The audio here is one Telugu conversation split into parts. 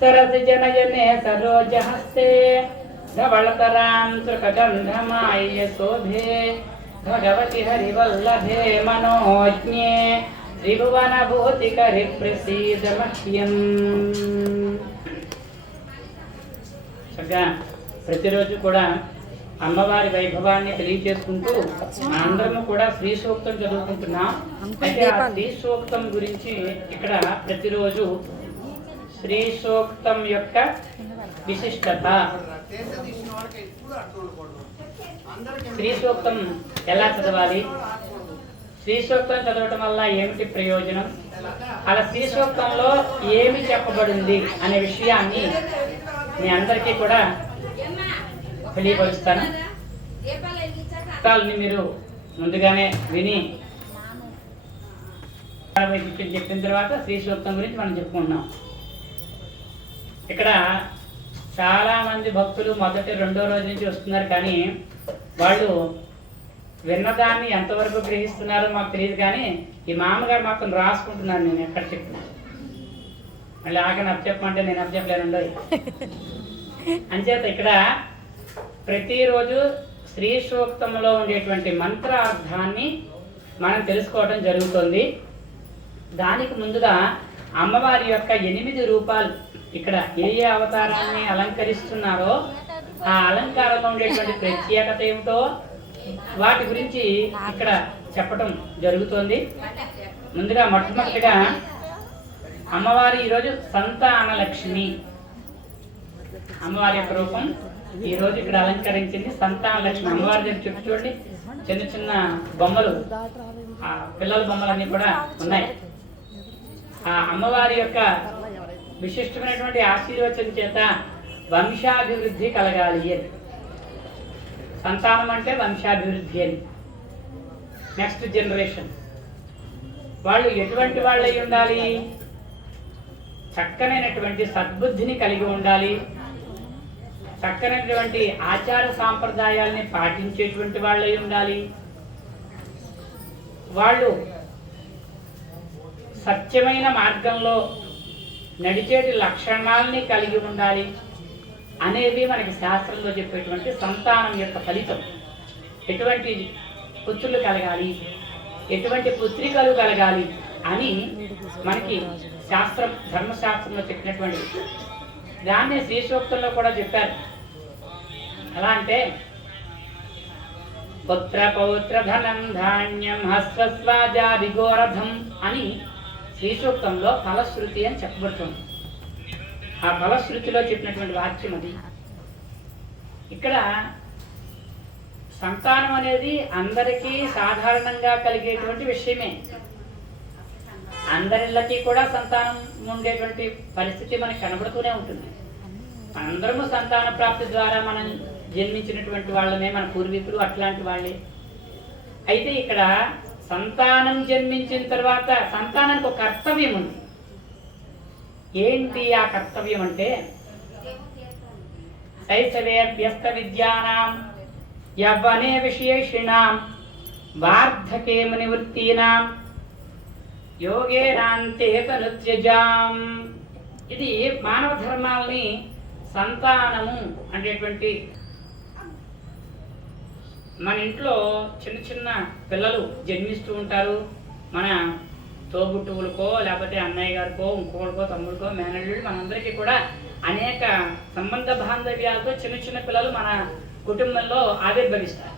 सरसि जनयने सरोजहस्ते धवलतरां त्रिकगन्धमाल्य शोभे भगवति हरिवल्लभे मनोज्ञे त्रिभुवनभूतिकरि प्रसीद मह्यम्. చక్కగా ప్రతిరోజు కూడా అమ్మవారి వైభవాన్ని తెలియజేసుకుంటూ అందరము కూడా శ్రీ సూక్తం చదువుకుంటున్నాం. అయితే ఆ శ్రీ సూక్తం గురించి ఇక్కడ ప్రతిరోజు శ్రీ సూక్తం యొక్క విశిష్టత, శ్రీ సూక్తం ఎలా చదవాలి, శ్రీ సూక్తం చదవటం వల్ల ఏమిటి ప్రయోజనం, అలా శ్రీ సూక్తంలో ఏమి చెప్పబడింది అనే విషయాన్ని మీ అందరికీ కూడా తెలియపరుస్తాను. మీరు ముందుగానే విని చెప్పిన తర్వాత శ్రీ సూక్తం గురించి మనం చెప్పుకుంటున్నాం. ఇక్కడ చాలా మంది భక్తులు మొదటి రెండో రోజు నుంచి వస్తున్నారు, కానీ వాళ్ళు విన్నదాన్ని ఎంతవరకు గ్రహిస్తున్నారో మాకు తెలియదు. కానీ ఈ మామగారు మాత్రం రాసుకుంటున్నాను, నేను ఎక్కడ చెప్పిన మళ్ళీ ఆగని అప్పచెప్పమంటే నేను అప్పచెప్పలేను. అంచేత ఇక్కడ ప్రతిరోజు శ్రీ సూక్తంలో ఉండేటువంటి మంత్రార్థాన్ని మనం తెలుసుకోవడం జరుగుతుంది. దానికి ముందుగా అమ్మవారి యొక్క 8 రూపాలు ఇక్కడ ఏ ఏ అవతారాన్ని అలంకరిస్తున్నారో ఆ అలంకారంలో ఉండేటువంటి ప్రత్యేకత ఏమిటో వాటి గురించి ఇక్కడ చెప్పటం జరుగుతోంది. ముందుగా మొట్టమొదటిగా అమ్మవారి ఈరోజు సంతాన లక్ష్మి, అమ్మవారి యొక్క రూపం ఈరోజు ఇక్కడ అలంకరించింది సంతాన లక్ష్మి. అమ్మవారి దగ్గర చుట్టూ చూడండి చిన్న చిన్న బొమ్మలు, ఆ పిల్లల బొమ్మలన్నీ కూడా ఉన్నాయి. ఆ అమ్మవారి యొక్క విశిష్టమైనటువంటి ఆశీర్వచనం చేత వంశాభివృద్ధి కలగాలి అని, సంతానం అంటే వంశాభివృద్ధి అని, నెక్స్ట్ జనరేషన్ వాళ్ళు ఎటువంటి వాళ్ళై ఉండాలి, చక్కనైనటువంటి సద్బుద్ధిని కలిగి ఉండాలి, చక్కనైనటువంటి ఆచార సాంప్రదాయాల్ని పాటించేటువంటి వాళ్ళై ఉండాలి, వాళ్ళు సత్యమైన మార్గంలో నడిచేటి లక్షణాలని కలిగి ఉండాలి అనేవి మనకి శాస్త్రంలో చెప్పేటువంటి సంతానం యొక్క ఫలితం. ఎటువంటి పుత్రులు కలగాలి, ఎటువంటి పుత్రికలు కలగాలి అని మనకి శాస్త్రం, ధర్మశాస్త్రంలో చెప్పినటువంటి దాన్ని శ్రీ సూక్తంలో కూడా చెప్పారు. ఎలా అంటే పుత్ర పౌత్ర ధనం ధాన్యం హస్వస్వాజాది గోరథం అని శ్రీ సూక్తంలో ఫలశ్రుతి అని చెప్పబడుతుంది. ఆ ఫలశ్రుతిలో చెప్పినటువంటి వాక్యం అది. ఇక్కడ సంతానం అనేది అందరికీ సాధారణంగా కలిగేటువంటి విషయమే. అందరిళ్ళకి కూడా సంతానం ఉండేటువంటి పరిస్థితి మనకి కనబడుతూనే ఉంటుంది. అందరము సంతాన ప్రాప్తి ద్వారా మనం జన్మించినటువంటి వాళ్ళమే, మన పూర్వీకులు అట్లాంటి వాళ్ళే. అయితే ఇక్కడ సంతానం జన్మించిన తర్వాత సంతానానికి ఒక కర్తవ్యం ఉంది. ఏంటి ఆ కర్తవ్యం అంటే శైశవేభ్యస్త విద్యానాం యవ్వనే విశేషిణాం వార్ధకే మునివృత్తీనాం యోగేనాంతే తనుత్యజాం. ఇది మానవ ధర్మాలని సంతానము అనేటువంటి, మన ఇంట్లో చిన్న చిన్న పిల్లలు జన్మిస్తూ ఉంటారు. మన తోబుట్టువులకో లేకపోతే అన్నయ్య గారికో ఇంకోళ్ళకో తమ్ముడికో మేనల్లుడు మనందరికీ కూడా అనేక సంబంధ బాంధవ్యాలతో చిన్న చిన్న పిల్లలు మన కుటుంబంలో ఆవిర్భవిస్తారు.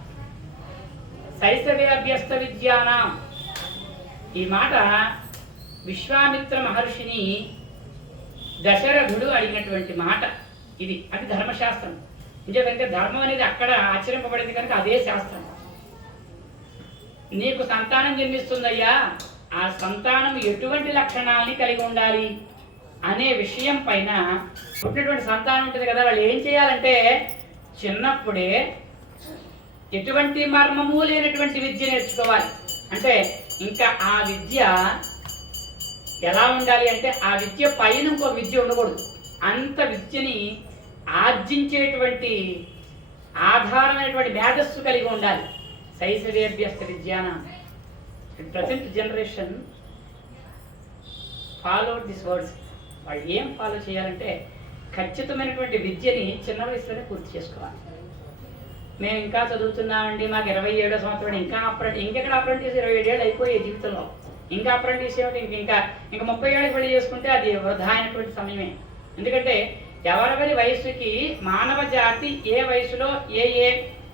శైశవేభ్యస్త విద్యానాం, ఈ మాట విశ్వామిత్ర మహర్షిని దశరథుడు అడిగినటువంటి మాట ఇది. అది ధర్మశాస్త్రం. ఎందుకంటే ధర్మం అనేది అక్కడ ఆచరింపబడింది కనుక అదే శాస్త్రం. నీకు సంతానం జన్మిస్తుందయ్యా, ఆ సంతానం ఎటువంటి లక్షణాలని కలిగి ఉండాలి అనే విషయం పైన పుట్టినటువంటి సంతానం ఉంటుంది కదా, వాళ్ళు ఏం చేయాలంటే చిన్నప్పుడే ఎటువంటి మర్మము లేనటువంటి విద్య నేర్చుకోవాలి. అంటే ఇంకా ఆ విద్య ఎలా ఉండాలి అంటే ఆ విద్య పైన ఇంకో విద్య ఉండకూడదు. అంత విద్యని ఆర్జించేటువంటి ఆధారమైనటువంటి మేధస్సు కలిగి ఉండాలి. శైశవేభ్యస్త విద్యానాం. Present generation followed these words. వాళ్ళు ఏం ఫాలో చేయాలంటే ఖచ్చితమైనటువంటి విద్యని చిన్న వయసులోనే పూర్తి చేసుకోవాలి. మేము ఇంకా చదువుతున్నామండి, మాకు 27వ సంవత్సరం, ఇంకెక్కడ అప్రెంటిస్ 27 ఏళ్ళు అయిపోయే జీవితంలో, ఇంకా అప్రెంటిస్ ఏమిటి, ఇంకా 30 ఏళ్ళకి పెళ్లి చేసుకుంటే అది వృధా అయినటువంటి సమయమే. ఎందుకంటే ఎవరెవరి వయసుకి మానవ జాతి ఏ వయసులో ఏ ఏ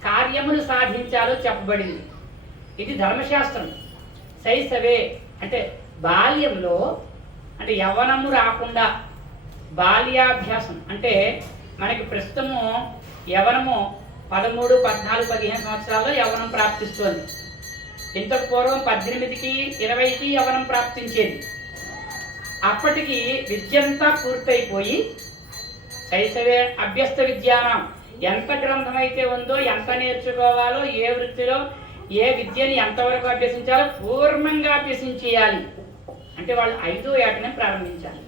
కార్యములు సాధించాలో చెప్పబడింది. ఇది ధర్మశాస్త్రం. శైశవే అంటే బాల్యంలో, అంటే యవ్వనము రాకుండా బాల్యాభ్యాసం అంటే మనకి ప్రస్తుతము యవ్వనము 13, 14, 15 సంవత్సరాల్లో యవ్వనం ప్రాప్తిస్తుంది. ఇంతకు పూర్వం 18కి 20కి యవ్వనం ప్రాప్తించేది. అప్పటికి విద్యంతా పూర్తయిపోయి శైశవే అభ్యస్త విద్యానం, ఎంత గ్రంథం అయితే ఉందో, ఎంత నేర్చుకోవాలో, ఏ వృత్తిలో ఏ విద్యని ఎంతవరకు అభ్యసించాలో పూర్ణంగా అభ్యసించేయాలి. అంటే వాళ్ళు 5వ ఏటనే ప్రారంభించాలి.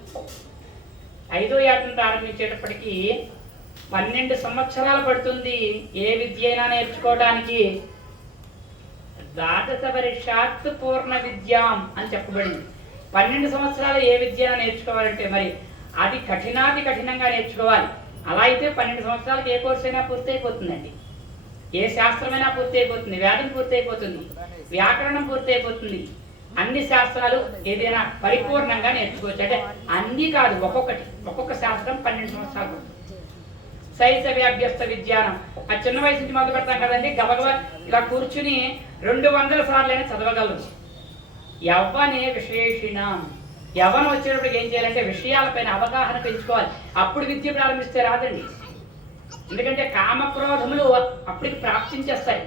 5వ ఏటను ప్రారంభించేటప్పటికి 12 సంవత్సరాలు పడుతుంది ఏ విద్య అయినా నేర్చుకోవడానికి. ద్వాదశ వర్షాత్ పూర్ణ విద్యాం అని చెప్పబడింది. 12 సంవత్సరాలు ఏ విద్య నేర్చుకోవాలంటే మరి అది కఠినాతి కఠినంగా నేర్చుకోవాలి. అలా అయితే 12 సంవత్సరాలకు ఏ కోర్సు అయినా పూర్తి అయిపోతుందండి, ఏ శాస్త్రమైనా పూర్తి అయిపోతుంది, వేదం పూర్తి అయిపోతుంది, వ్యాకరణం పూర్తి అయిపోతుంది. అన్ని శాస్త్రాలు ఏదైనా పరిపూర్ణంగా నేర్చుకోవచ్చు. అంటే అన్నీ కాదు, ఒక్కొక్క శాస్త్రం 12 సంవత్సరాలు పడుతుంది. శైశవే అభ్యస్త విద్యానం, ఆ చిన్న వయసు నుంచి మొదలు పెడతాం కదండి, గబగబా ఇలా కూర్చుని 200 సార్లైనా చదవగలరు. యవ్వనే విశేషిణం, యవ్వనం వచ్చేటప్పటికి ఏం చేయాలంటే విషయాలపైన అవగాహన పెంచుకోవాలి. అప్పుడు విద్య ప్రారంభిస్తే రాదండి. ఎందుకంటే కామక్రోధములు అప్పటికి ప్రాప్తించేస్తాయి.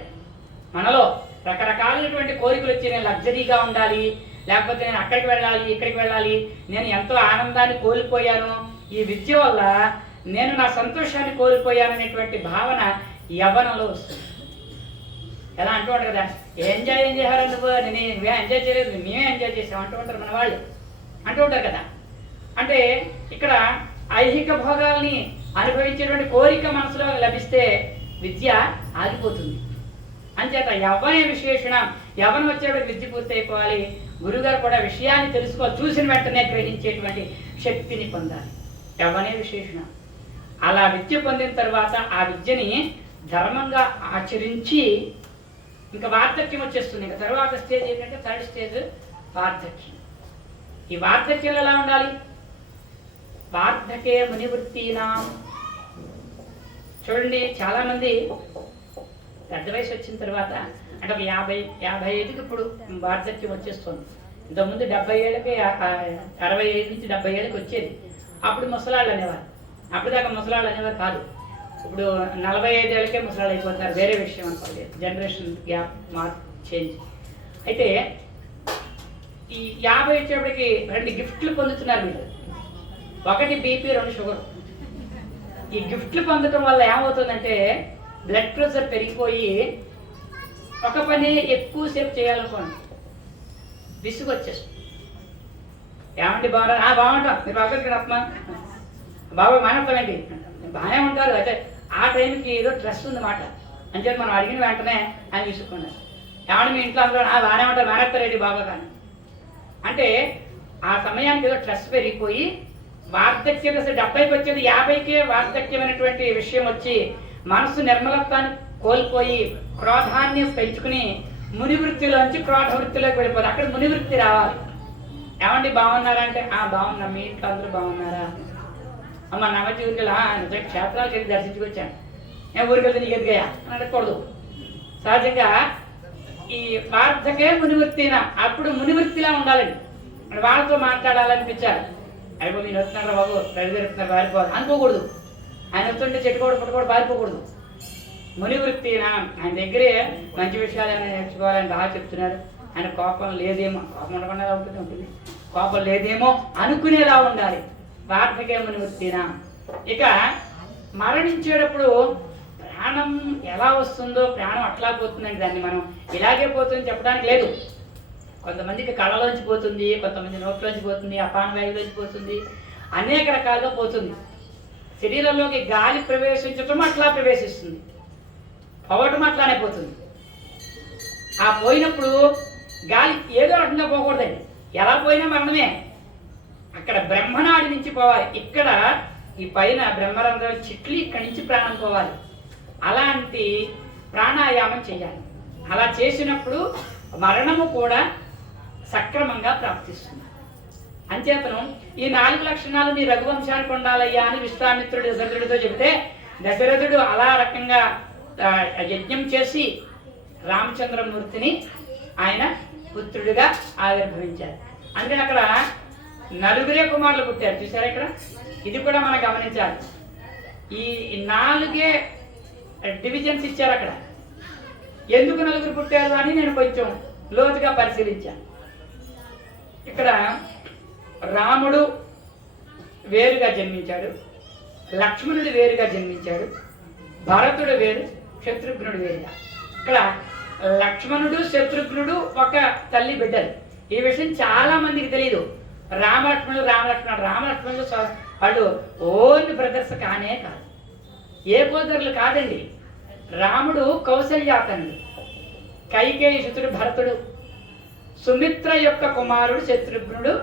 మనలో రకరకాలైనటువంటి కోరికలు వచ్చి నేను లగ్జరీగా ఉండాలి, లేకపోతే నేను అక్కడికి వెళ్ళాలి, ఇక్కడికి వెళ్ళాలి, నేను ఎంతో ఆనందాన్ని కోల్పోయాను, ఈ విద్య వల్ల నేను నా సంతోషాన్ని కోల్పోయాను అనేటువంటి భావన యవ్వనంలో వస్తుంది. ఎలా అంటూ ఉంటారు కదా, ఎంజాయ్ చేశారు నువ్వు, నువ్వే ఎంజాయ్ చేయలేదు, మేమే ఎంజాయ్ చేసాం అంటూ ఉంటారు మన వాళ్ళు, అంటూ ఉంటారు కదా. అంటే ఇక్కడ ఐహిక భోగాల్ని అనుభవించేటువంటి కోరిక మనసులో లభిస్తే విద్య ఆగిపోతుంది. అంచేత యవ్వనే విశేషణ, యవ్వనం వచ్చేటువంటి విద్య పూర్తి అయిపోవాలి. గురుగారు కూడా విషయాన్ని తెలుసుకోవాలి, చూసిన వెంటనే గ్రహించేటువంటి శక్తిని పొందాలి. యవ్వనే విశేషణ. అలా విద్య పొందిన తర్వాత ఆ విద్యని ధర్మంగా ఆచరించి ఇంకా వార్ధక్యం వచ్చేస్తుంది. ఇంకా తర్వాత స్టేజ్ ఏంటంటే 3rd స్టేజ్ వార్ధక్యం. ఈ వార్ధక్యంలో ఎలా ఉండాలి? వార్ధకే మునివృత్తినా. చూడండి, చాలా మంది పెద్ద వయసు వచ్చిన తర్వాత అంటే ఒక 50-55కి ఇప్పుడు వార్ధక్యం వచ్చేస్తుంది. ఇంతకుముందు 70 ఏళ్ళకి 65 నుంచి 70 ఏళ్ళకి వచ్చేది. అప్పుడు ముసలాళ్ళు అనేవారు, అప్పటిదాకా ముసలాళ్ళు అనేవారు కాదు. ఇప్పుడు 45 ఏళ్ళకే ముసలాళ్ళు అయిపోతున్నారు. వేరే విషయం అనుకోలేదు, జనరేషన్ గ్యాప్ చేంజ్. అయితే ఈ 50 వచ్చేప్పటికి 2 గిఫ్ట్లు పొందుతున్నారు వీళ్ళు. ఒకటి బీపీ, 2 షుగర్. ఈ గిఫ్ట్లు పొందడం వల్ల ఏమవుతుందంటే బ్లడ్ ప్రెషర్ పెరిగిపోయి ఒక పని ఎక్కువసేపు చేయాలనుకోండి విసుగు వచ్చేస్తుంది. ఏమండి బాగున్నారు? బాగుంటాం, మీరు బాగా ఆత్మ బాబా మానేస్తామండి, బాగానే ఉంటారు. అయితే ఆ టైంకి ఏదో స్ట్రెస్ ఉందన్నమాట. అంచేది మనం అడిగిన వెంటనే ఆయన విసుక్కున్నారు. ఏమంటే మీ ఇంట్లో అందరూ బాగానే ఉంటారు, మానేస్తారేంటి బాబా కానీ అంటే ఆ సమయానికి ఏదో స్ట్రెస్ పెరిగిపోయి వార్ధక్యం 70కి వచ్చేది 50కే వార్ధక్యమైనటువంటి విషయం వచ్చి మనసు నిర్మలత్వాన్ని కోల్పోయి క్రోధాన్ని పెంచుకుని మునివృత్తిలోంచి క్రోధ వృత్తిలోకి వెళ్ళిపోతుంది. అక్కడ మునివృత్తి రావాలి. ఏమండి బాగున్నారా అంటే బాగున్నా, మీ ఇంట్లో అందరూ బాగున్నారా? అమ్మ నమ్మచ్చి ఊరికి నిజంగా క్షేత్రాలకు వెళ్ళి దర్శించుకొచ్చాను, నేను ఊరికి వెళ్తే నీకు ఎదిగాయా అని అడగకూడదు. సహజంగా ఈ వార్ధకే మునివృత్తిన, అప్పుడు మునివృత్తిలా ఉండాలండి. అంటే వాళ్ళతో మాట్లాడాలనిపించాలి. అయిపో మీరు వస్తున్నారా బాబు, ప్రజలు జరుగుతున్నారు, పారిపోవాలి అనుకోకూడదు. ఆయన వస్తుంటే చెట్టుకోవడం పుట్టుకోవడం పారిపోకూడదు. మునివృత్తిన, ఆయన దగ్గరే మంచి విషయాలు ఏమైనా నేర్చుకోవాలని బాగా చెప్తున్నాడు. ఆయన కోపం లేదేమో, కోపం ఉండకుండా ఉంటుంది, కోపం లేదేమో అనుకునేలా ఉండాలి. వార్ధకే మునివృత్తిన. ఇక మరణించేటప్పుడు ప్రాణం ఎలా వస్తుందో ప్రాణం అట్లా పోతుందండి. దాన్ని మనం ఇలాగే పోతుంది చెప్పడానికి లేదు. కొంతమందికి కళ్ళలోంచి పోతుంది, కొంతమంది నోట్లోంచి పోతుంది, అపానవాయువులోంచి పోతుంది, అనేక రకాలుగా పోతుంది. శరీరంలోకి గాలి ప్రవేశించటం అట్లా ప్రవేశిస్తుంది, పోవటం అట్లానే పోతుంది. ఆ పోయినప్పుడు గాలి ఏదో రకంగా పోకూడదండి. ఎలా పోయినా మరణమే. అక్కడ బ్రహ్మనాడి నుంచి పోవాలి. ఇక్కడ ఈ పైన బ్రహ్మరంధ్రం చిట్లి ఇక్కడి నుంచి ప్రాణం పోవాలి. అలాంటి ప్రాణాయామం చేయాలి. అలా చేసినప్పుడు మరణము కూడా సక్రమంగా ప్రాప్తిస్తుంది. అంచేతను ఈ 4 లక్షణాలు నీ రఘువంశానికి ఉండాలయ్యా అని విశ్వామిత్రుడు దశరథుడితో చెబితే దశరథుడు అలా రకంగా యజ్ఞం చేసి రామచంద్రమూర్తిని ఆయన పుత్రుడిగా ఆవిర్భవించారు. అందుకని అక్కడ 4 కుమారులు పుట్టారు. చూసారా ఇక్కడ? ఇది కూడా మనం గమనించాలి. ఈ 4 డివిజన్స్ ఇచ్చారు అక్కడ. ఎందుకు 4 పుట్టారు అని నేను కొంచెం లోతుగా పరిశీలించాను. ఇక్కడ రాముడు వేరుగా జన్మించాడు, లక్ష్మణుడు వేరుగా జన్మించాడు, భరతుడు వేరు, శత్రుఘ్నుడు వేరుగా. ఇక్కడ లక్ష్మణుడు శత్రుఘ్నుడు ఒక తల్లి బిడ్డలు. ఈ విషయం చాలా మందికి తెలియదు. రామలక్ష్మణుడు వాళ్ళు ఓన్ బ్రదర్స్ కానే కాదు, ఏ సోదరులు కాదండి. రాముడు కౌసల్యాతనుడు, కైకేయి సుతుడు భరతుడు, సుమిత్ర యొక్క కుమారుడు శత్రుఘ్నుడు,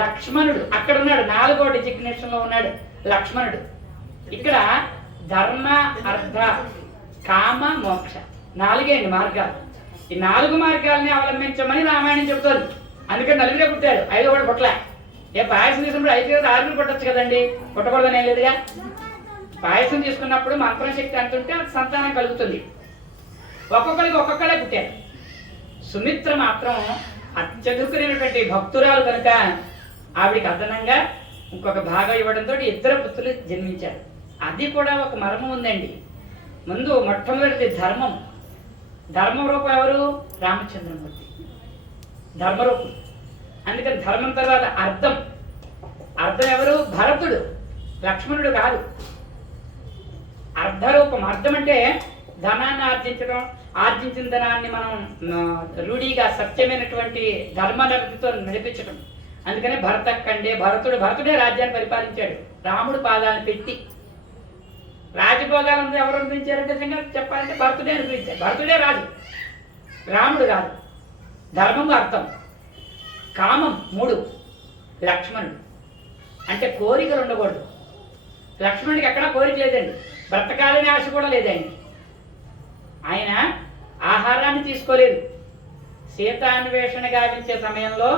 లక్ష్మణుడు అక్కడ ఉన్నాడు. 4వ డిజిగ్నేషన్ లో ఉన్నాడు లక్ష్మణుడు. ఇక్కడ ధర్మ అర్థ కామ మోక్ష 4 మార్గాలు. ఈ 4 మార్గాలని అవలంబించమని రామాయణం చెబుతోంది. అందుకని 4 పుట్టారు, 5 కూడా పుట్టలే. పాయసం తీసుకున్నప్పుడు 5 6 పుట్టచ్చు కదండి, పుట్టకూడదని ఏం లేదుగా. పాయసం తీసుకున్నప్పుడు మంత్రం శక్తి ఎంత ఉంటే సంతానం కలుగుతుంది. ఒక్కొక్కడే పుట్టారు. సుమిత్ర మాత్రం అత్యధికులైనటువంటి భక్తురాలు కనుక ఆవిడికి అదనంగా ఇంకొక భాగం ఇవ్వడంతో 2 పుత్రులు జన్మించారు. అది కూడా ఒక మర్మం ఉందండి. ముందు మొట్టమొదటిది ధర్మం. ధర్మ రూపం ఎవరు? రామచంద్రమూర్తి ధర్మరూపం. అందుకని ధర్మం తర్వాత అర్థం. అర్థం ఎవరు? భరతుడు, లక్ష్మణుడు కాదు. అర్ధరూపం. అర్థం అంటే ధనాన్ని ఆర్జించడం, ఆర్జించిన ధనాన్ని మనం రూఢిగా సత్యమైనటువంటి ధర్మనర్తితో నడిపించడం. అందుకనే భరతఖండే భరతుడే రాజ్యాన్ని పరిపాలించాడు. రాముడు పాదాలను పెట్టి రాజభోగాలంతా ఎవరు అనుభవించారంటే నిజంగా చెప్పాలంటే భరతుడే అనుభవించాడు. భరతుడే రాజు, రాముడు కాదు. ధర్మం అర్థం. కామం 3 లక్ష్మణుడు. అంటే కోరికలు ఉండకూడదు. లక్ష్మణుడికి ఎక్కడా కోరిక లేదండి, బ్రతకాలని ఆశ కూడా లేదండి. ఆయన ఆహారాన్ని తీసుకోలేదు. సీతాన్వేషణ గావించే సమయంలో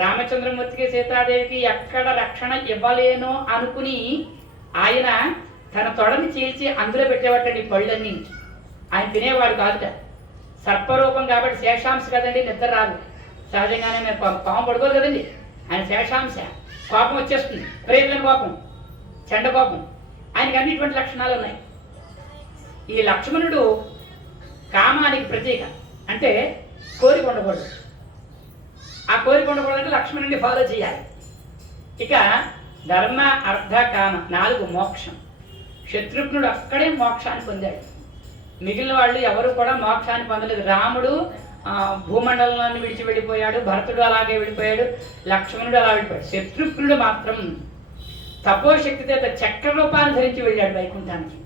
రామచంద్రమూర్తికి సీతాదేవికి ఎక్కడ రక్షణ ఇవ్వలేనో అనుకుని ఆయన తన తొడని చీల్చి అందులో పెట్టేవాటండి పళ్ళన్నీ. ఆయన తినేవాడు కాదుట. సర్పరూపం కాబట్టి శేషాంశ కదండి, నిద్ర రాదు. సహజంగానే మేము పాము పడుకోదు కదండి. ఆయన శేషాంశ. కోపం వచ్చేస్తుంది, ప్రేమ కోపం, చెండ కోపం. ఆయనకి అన్నిటువంటి లక్షణాలు ఉన్నాయి. ఈ లక్ష్మణుడు కామానికి ప్రతీక. అంటే కోరిక ఉండకూడదు. ఆ కోరిక ఉండకూడదంటే లక్ష్మణుడిని ఫాలో చేయాలి. ఇక ధర్మ అర్థ కామ 4 మోక్షం. శత్రుఘ్నుడు అక్కడే మోక్షాన్ని పొందాడు. మిగిలిన వాళ్ళు ఎవరు కూడా మోక్షాన్ని పొందలేదు. రాముడు భూమండలాన్ని విడిచి వెళ్ళిపోయాడు, భరతుడు అలాగే వెళ్ళిపోయాడు, లక్ష్మణుడు అలా వెళ్ళిపోయాడు. శత్రుఘ్నుడు మాత్రం తపోశక్తి చేత చక్ర రూపాన్ని ధరించి వెళ్ళాడు వైకుంఠానికి.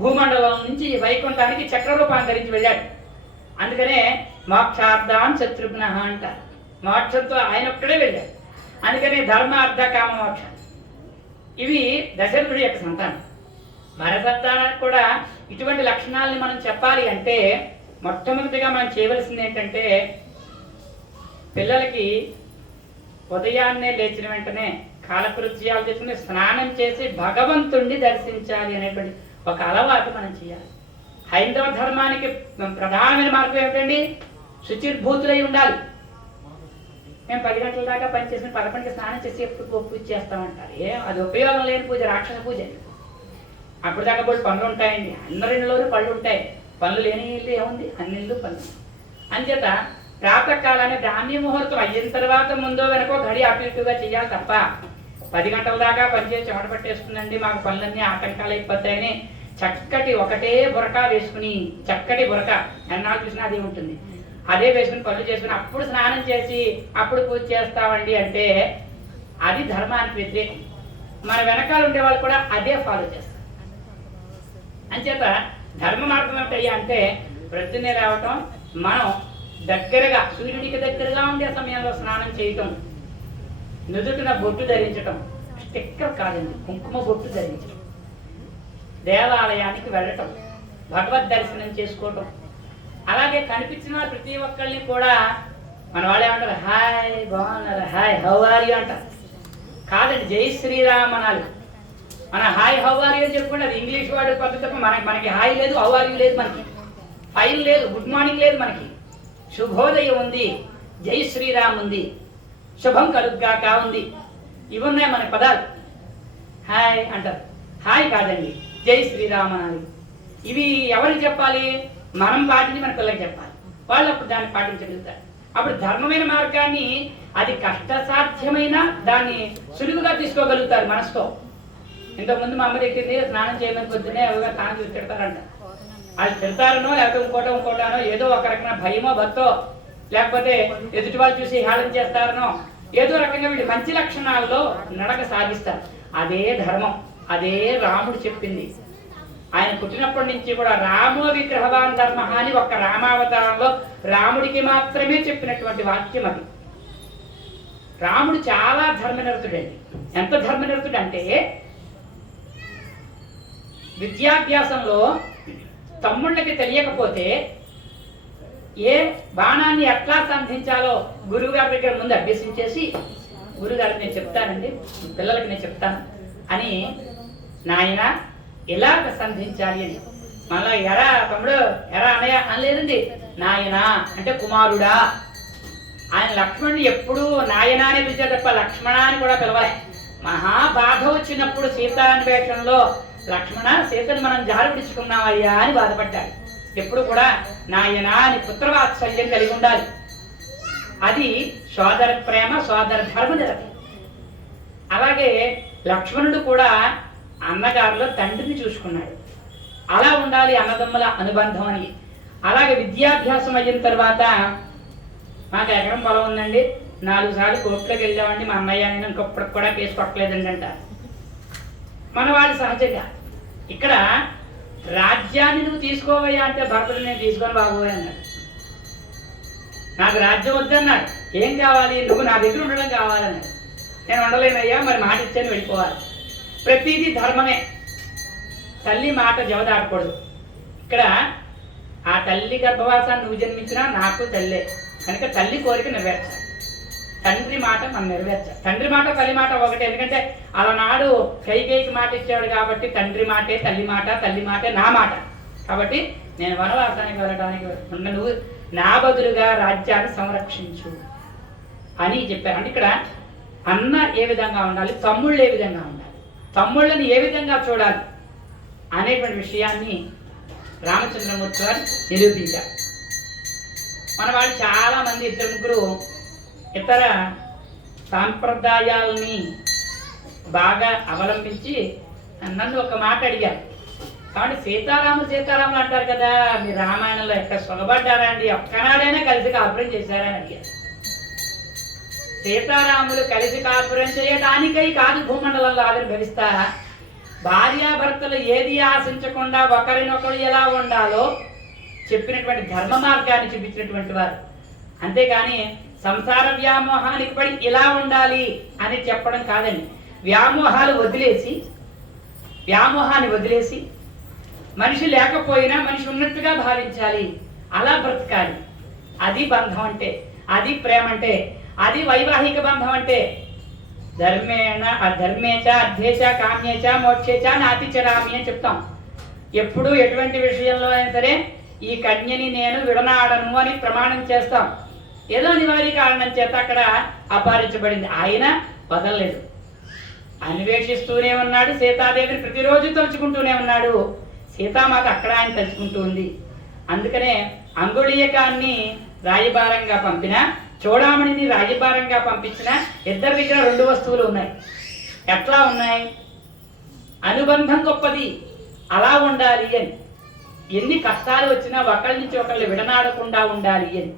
భూమండలం నుంచి వైకుంఠానికి చక్ర రూపాన్ని ధరించి వెళ్ళాడు. అందుకనే మోక్షార్థాన్ శత్రుఘ్న అంటారు. మోక్షంతో ఆయన ఒక్కడే వెళ్ళాడు. అందుకనే ధర్మ అర్థ కామ మోక్ష ఇవి దశరథుడి యొక్క సంతానం. భరతత్వానికి కూడా ఇటువంటి లక్షణాలని మనం చెప్పాలి అంటే మొట్టమొదటిగా మనం చేయవలసింది ఏంటంటే పిల్లలకి ఉదయాన్నే లేచిన వెంటనే కాలకృత్యాలు చేసుకుని స్నానం చేసి భగవంతుణ్ణి దర్శించాలి అనేటువంటి ఒక అలవాటు మనం చేయాలి. హైందవ ధర్మానికి ప్రధానమైన మార్గం ఏమిటండి? శుచిర్భూతులై ఉండాలి. మేము 10 గంటల దాకా పనిచేసిన 11కి స్నానం చేసి ఎప్పుడు పూజ చేస్తామంటారు. అది ఉపయోగం లేని పూజ, రాక్షస పూజ. అప్పుడు దాకా పోయి పనులు ఉంటాయండి. అందరి ఇళ్ళలోనూ పళ్ళు ఉంటాయి. పనులు లేని ఇల్లు ఏముంది? అన్ని ఇల్లు పనులు. అంచేత ప్రాతకాలాన్ని బ్రాహ్మీ ముహూర్తం అయిన తర్వాత ముందో వెనకో గడి అటు ఇటుగా చేయాలి తప్ప 10 గంటల దాకా పనిచేసి చెమట పట్టేస్తుందండి, మాకు పనులన్నీ ఆటంకాలు అయిపోతాయని చక్కటి ఒకటే బురకా వేసుకుని, చక్కటి బురక ఎన్నాళ్ళు చూసినా అదే ఉంటుంది, అదే వేసుకుని పనులు చేసుకుని అప్పుడు స్నానం చేసి అప్పుడు పూజ చేస్తామండి అంటే అది ధర్మానికి వ్యతిరేకం. మన వెనకాల ఉండే వాళ్ళు కూడా అదే ఫాలో చేస్తారు. అంచేత ధర్మ మార్గం ఏమిటయ్యా అంటే ప్రొద్దున్నే రావటం, మనం దగ్గరగా సూర్యుడికి దగ్గరగా ఉండే సమయంలో స్నానం చేయటం, నుదుటిన బొట్టు ధరించటం, స్టిక్కర్ కాదండి, కుంకుమ బొట్టు ధరించటం, దేవాలయానికి వెళ్ళటం, భగవద్ దర్శనం చేసుకోవటం. అలాగే కనిపించిన ప్రతి ఒక్కరిని కూడా మన వాళ్ళు ఏమంటారు, హాయ్ బాగున్నారు, హాయ్ హౌ ఆర్ యు అంటారు. కాదండి, జై శ్రీరామ్ అనాలి. మన హాయ్ హౌ ఆర్ యు అని చెప్పుకుంటే అది ఇంగ్లీష్ వాడు పద్ధతి తప్ప మనకి హాయ్ లేదు, హౌ ఆర్ యు లేదు, మనకి ఫైన్ లేదు, గుడ్ మార్నింగ్ లేదు. మనకి శుభోదయం ఉంది, జై శ్రీరామ్ ఉంది, శుభం కలుగ్గాక ఉంది. ఇవి ఉన్నాయి మన పదాలు. హాయ్ అంటారు, హాయ్ కాదండి, జై శ్రీరామ్ అనాలి. ఇవి ఎవరికి చెప్పాలి? మనం పాటించి మన పిల్లలకి చెప్పాలి. వాళ్ళు అప్పుడు దాన్ని పాటించగలుగుతారు. అప్పుడు ధర్మమైన మార్గాన్ని అది కష్టసాధ్యమైన దాన్ని సులువుగా తీసుకోగలుగుతారు మనసుతో. ఇంతకుముందు మా అమ్మ చెప్పింది, స్నానం చేయమని పొద్దునే ఎవరుగా స్నానం చేసి తిడతారంట. అది తిడతారనో లేకపోతే ఇంకోటానో ఏదో ఒక రకమైన భయమో భక్తో లేకపోతే ఎదుటి వాళ్ళు చూసి హేళన చేస్తారనో ఏదో రకంగా వీళ్ళు మంచి లక్షణాల్లో నడక సాగిస్తారు. అదే ధర్మం, అదే రాముడు చెప్పింది. ఆయన పుట్టినప్పటి నుంచి కూడా రామో విగ్రహవాన్ ధర్మ అని ఒక్క రామావతారంలో రాముడికి మాత్రమే చెప్పినటువంటి వాక్యం అది. రాముడు చాలా ధర్మనిరతుడండి. ఎంత ధర్మనిరతుడు అంటే విద్యాభ్యాసంలో తమ్ముళ్ళకి తెలియకపోతే ఏ బాణాన్ని ఎట్లా సంధించాలో గురువుగారి దగ్గర ముందు అభ్యసించేసి, గురుగారికి నేను చెప్తానండి, పిల్లలకి నేను చెప్తాను అని, నాయన ఎలాగ సంధించాలి అని. మళ్ళా ఎరా తమ్ముడు, ఎరా అన్నయ్య అనలేదండి, నాయన అంటే కుమారుడా. ఆయన లక్ష్మణుడు ఎప్పుడూ నాయన అని పిలిచారు తప్ప లక్ష్మణ అని కూడా పిలవాలి. మహాబాధ వచ్చినప్పుడు సీతాన్వేషణలో లక్ష్మణ, సీతను మనం జారు విడుచుకున్నామయ్యా అని బాధపడ్డాడు. ఎప్పుడు కూడా నాయన అని పుత్రవాత్సల్యం కలిగి ఉండాలి. అది సోదర ప్రేమ, సోదర ధర్మ నిరతి. అలాగే లక్ష్మణుడు కూడా అన్నగారిలో తండ్రిని చూసుకున్నాడు. అలా ఉండాలి అన్నదమ్ముల అనుబంధం అని. అలాగే విద్యాభ్యాసం అయిన తర్వాత మాకు ఎకరం పొలం ఉందండి, 4 సార్లు కోర్టులోకి వెళ్ళామండి, మా అన్నయ్య నేను ఇంకొప్పటికి కూడా కేసు కొట్టలేదండి అంటారు మన వాళ్ళు. సహజంగా ఇక్కడ రాజ్యాన్ని నువ్వు తీసుకోవయ్యా అంటే భర్తలు నేను తీసుకొని బాబోయ్ అన్నాడు. నాకు రాజ్యం వద్దన్నాడు. ఏం కావాలి? నువ్వు నా దగ్గర ఉండడం కావాలన్నాడు. నేను ఉండలేనయ్యా, మరి మాట ఇచ్చాను వెళ్ళిపోవాలి. ప్రతిదీ ధర్మమే. తల్లి మాట జవదాడకూడదు. ఇక్కడ ఆ తల్లి గర్భవాసాన్ని నువ్వు జన్మించినా నాకు తల్లే కనుక తల్లి కోరిక నెరవేర్చాలి. తండ్రి మాట మనం నెరవేర్చాలి. తండ్రి మాట తల్లి మాట ఒకటే. ఎందుకంటే అలనాడు కైకేయికి మాట ఇచ్చాడు కాబట్టి తండ్రి మాటే తల్లి మాట, తల్లి మాటే నా మాట. కాబట్టి నేను వనవాసానికి వెళ్ళడానికి ఉన్న నువ్వు నా బదులుగా రాజ్యాన్ని సంరక్షించు అని చెప్పారు. అంటే ఇక్కడ అన్న ఏ విధంగా ఉండాలి, తమ్ముళ్ళు ఏ విధంగా ఉండాలి, తమ్ముళ్ళని ఏ విధంగా చూడాలి అనేటువంటి విషయాన్ని రామచంద్రమూర్తి గారు నిరూపించారు. మన వాళ్ళు చాలా మంది 2-3 ఇతర సాంప్రదాయాలని బాగా అవలంబించి నన్ను ఒక మాట అడిగారు. కాబట్టి సీతారాములు అంటారు కదా, మీ రామాయణంలో ఎక్కడ సొగబడ్డారా అండి, ఒక్కనాడైనా కలిసి కాపురం చేశారని అడిగారు. సీతారాములు కలిసి కాపురం చేయడానికై కాదు భూమండలంలో ఆవిర్భవిస్తా, భార్యాభర్తలు ఏది ఆశించకుండా ఒకరినొకరు ఎలా ఉండాలో చెప్పినటువంటి ధర్మ మార్గాన్ని చూపించినటువంటి వారు. అంతేగాని సంసార వ్యామోహానికి పడి ఇలా ఉండాలి అని చెప్పడం కాదండి. వ్యామోహాన్ని వదిలేసి మనిషి లేకపోయినా మనిషి ఉన్నట్టుగా భావించాలి, అలా బ్రతకాలి. అది బంధం అంటే, అది ప్రేమ అంటే, అది వైవాహిక బంధం అంటే. ధర్మేచ అధ్యేచ కామ్యేచ మోక్షేచ నాతిచరామి అని చెప్తాం. ఎప్పుడు ఎటువంటి విషయంలో అయినా సరే ఈ కన్యని నేను విడనాడను అని ప్రమాణం చేస్తాం. ఏదో నివారి కారణం చేత అక్కడ అపహరించబడింది, ఆయన వదలలేదు, అన్వేషిస్తూనే ఉన్నాడు. సీతాదేవిని ప్రతిరోజు తలుచుకుంటూనే ఉన్నాడు. సీతామాత అక్కడ ఆయన తలుచుకుంటూ ఉంది. అందుకనే అంగుళీయకాన్ని రాయబారంగా పంపిన, చూడామణిని రాయబారంగా పంపించిన, ఇద్దరి దగ్గర 2 వస్తువులు ఉన్నాయి. ఎట్లా ఉన్నాయి? అనుబంధం గొప్పది, అలా ఉండాలి అని. ఎన్ని కష్టాలు వచ్చినా ఒకరి నుంచి ఒకళ్ళు విడనాడకుండా ఉండాలి అని.